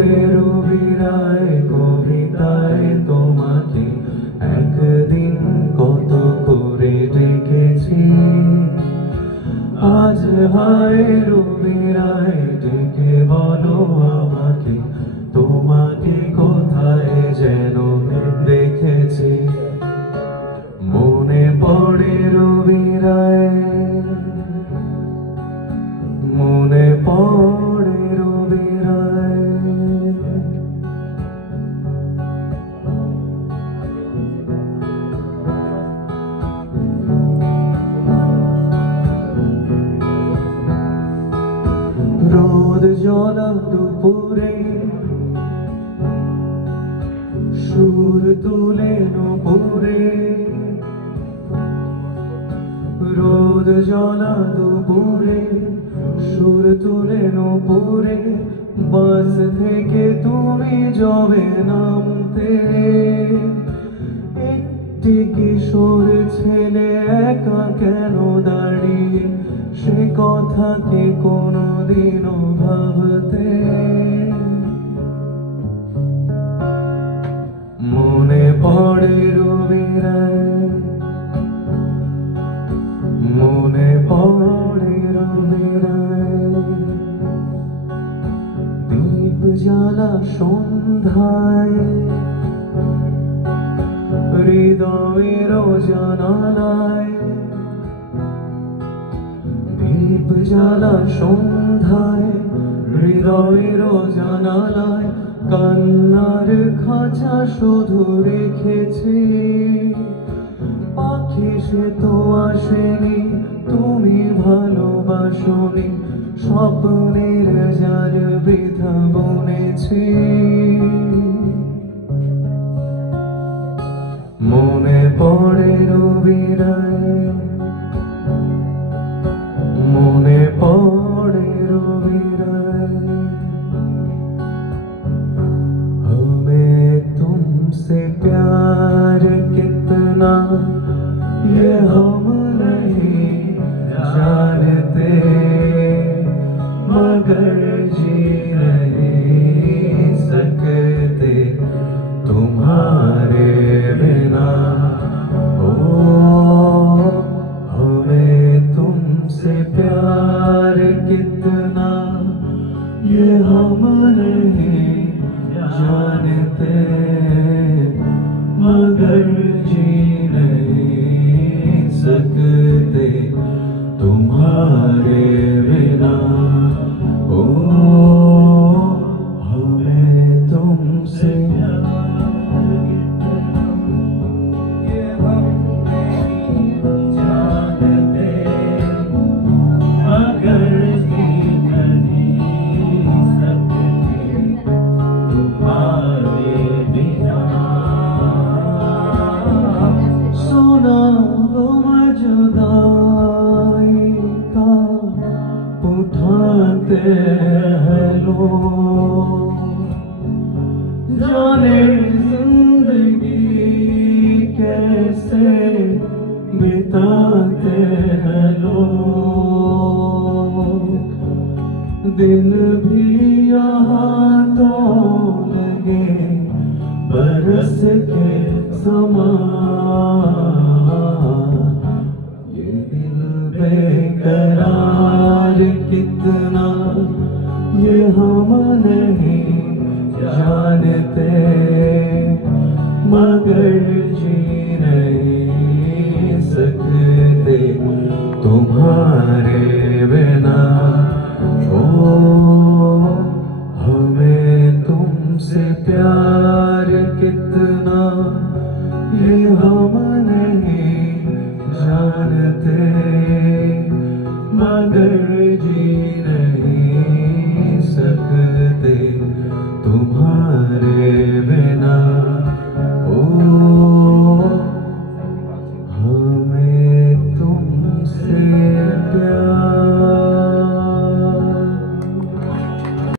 পড়ে রবিরায় কবিতায় তোমাকে একদিন কত করে ডেকেছি, আজ হায় রবিরায় ডেকে বলো আমাকে তোমাকে কোথায় যেন দেখেছি। মনে পড়ে রবিরায়, মনে পড়ে রবিরায়। রোদ জ্বলা দুপুরে সুর তুলে নুপুরে, রোদ জ্বলা দুপুরে সুর তুলে নুপুরে, বাস থেকে তুমি যবে নামতে, একটি কিশোর ছেলে একা কেন দাঁড়িয়ে সে কথা কি কোনোদিনও ভাবতে। মনে পড়ে রবিরায়, মনে পড়ে রবিরায়। দীপ জ্বালা সন্ধ্যায় হৃদয়ের জানালায়, দীপ জ্বালা সন্ধ্যায় হৃদয়ের জানালায়, কান্নার খাঁচা শুধু রেখেছি। পাখি সে তো আসেনি, তুমি ভালোবাসোনি, স্বপ্নের জাল বৃথা বুনেছি। মনে পড়ে রবিরায়, মনে পড়ে রবিরায়। हमें तुमसे प्यार कितना ये हम नहीं जानते, मगर जी नहीं सकते तुम्हारे बिना। ओ हमें तुमसे प्यार कितना ये हम नहीं जानते, मगर जी नहीं सकते तुम्हारे बिना। ओ हमें तुमसे ये हम नहीं जानते, मगर जी नहीं सकते तुम्हारे बिना। सुना गुम जुदाई का उठाते हैं लोग, जाने जिंदगी कैसे बिताते हैं लोग। दिन भी यहाँ तो लगे बरस के समान, ये दिल बेकरार कितना ये हम नहीं जानते, मगर जी नहीं सकते तुम्हारे बिना। ओ हमें तुमसे प्यार